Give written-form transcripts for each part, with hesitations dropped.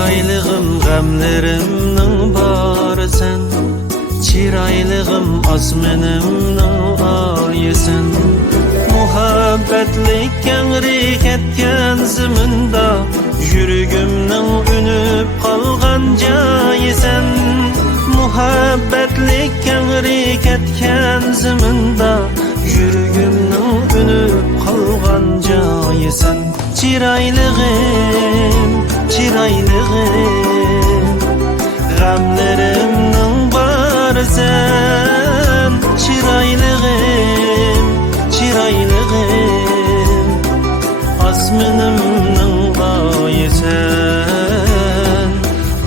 Çiraylığım gamlerimning bari sen, çiraylığım osmonimning oyi sen. Muhabbatlik kengri ketgan ziminda, yuragimning unib qolgan joyi sen. Muhabbatlik kengri ketgan ziminda, yuragimning unib qolgan joyi sen. Çiraylığım, çiraylığım, gamlerimning bari sen, çiraylığım, çiraylığım, osmonimning oyi sen,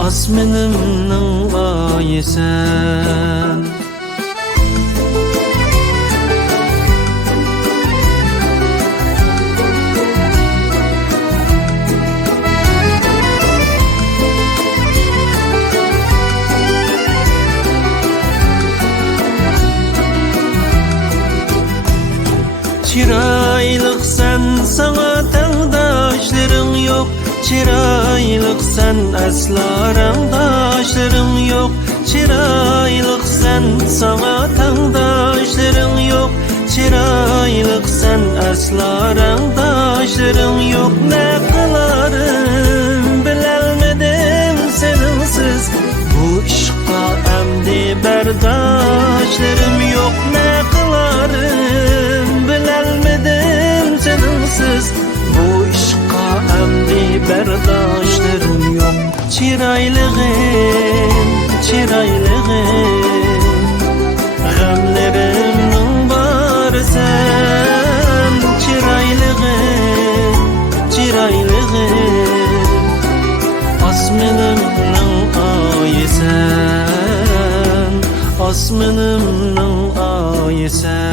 osmonimning oyi sen. Çiraylık sen, sana tengdaşların yok. Çiraylık sen, asla rangdaşların yok. Çiraylık sen, sana tengdaşların yok. Çiraylık sen, asla rangdaşların yok. Ne kılarım bilelmedim seninsiz, bu işqa emdi berdaşlarım yok. Ne kılarım bilelmedim seninsiz, bu işqa emdi berdaşlarım yok. Çiraylığım, çiraylığım, gamlerimning bari sen, çiraylığım, çiraylığım, osmonimning oyi sen, osmonimning oyi sen.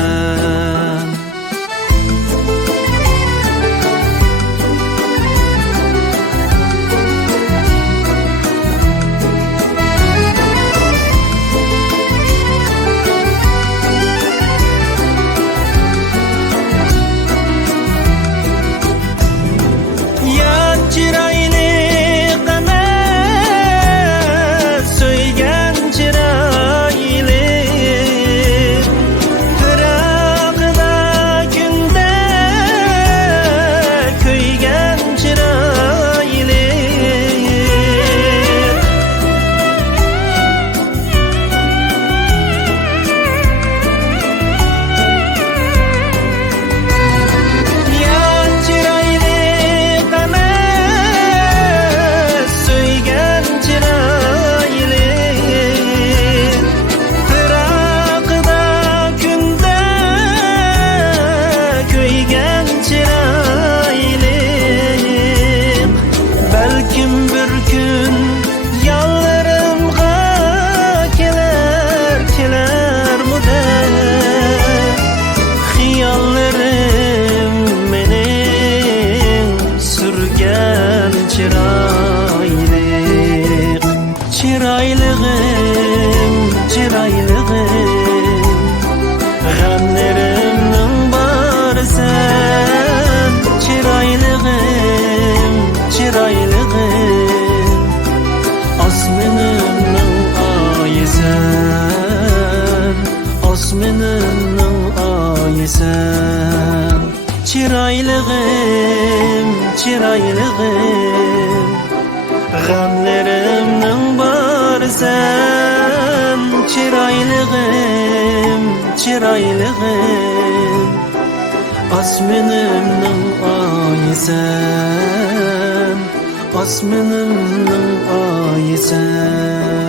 Belkim bir gün yanlarımga keler mude, hiyallarım mening sürgen çiraylık. Çiraylığım, çiraylığım, gamlerimning bari sen, çiraylığım, çiraylığım, osmonimning oyi sen, osmonimning oyi sen. Çiraylığım, çiraylığım, gamlerimning bari sen, çiraylığım, çiraylığım, osmonimning oyi sen, osmonimning oyi sen.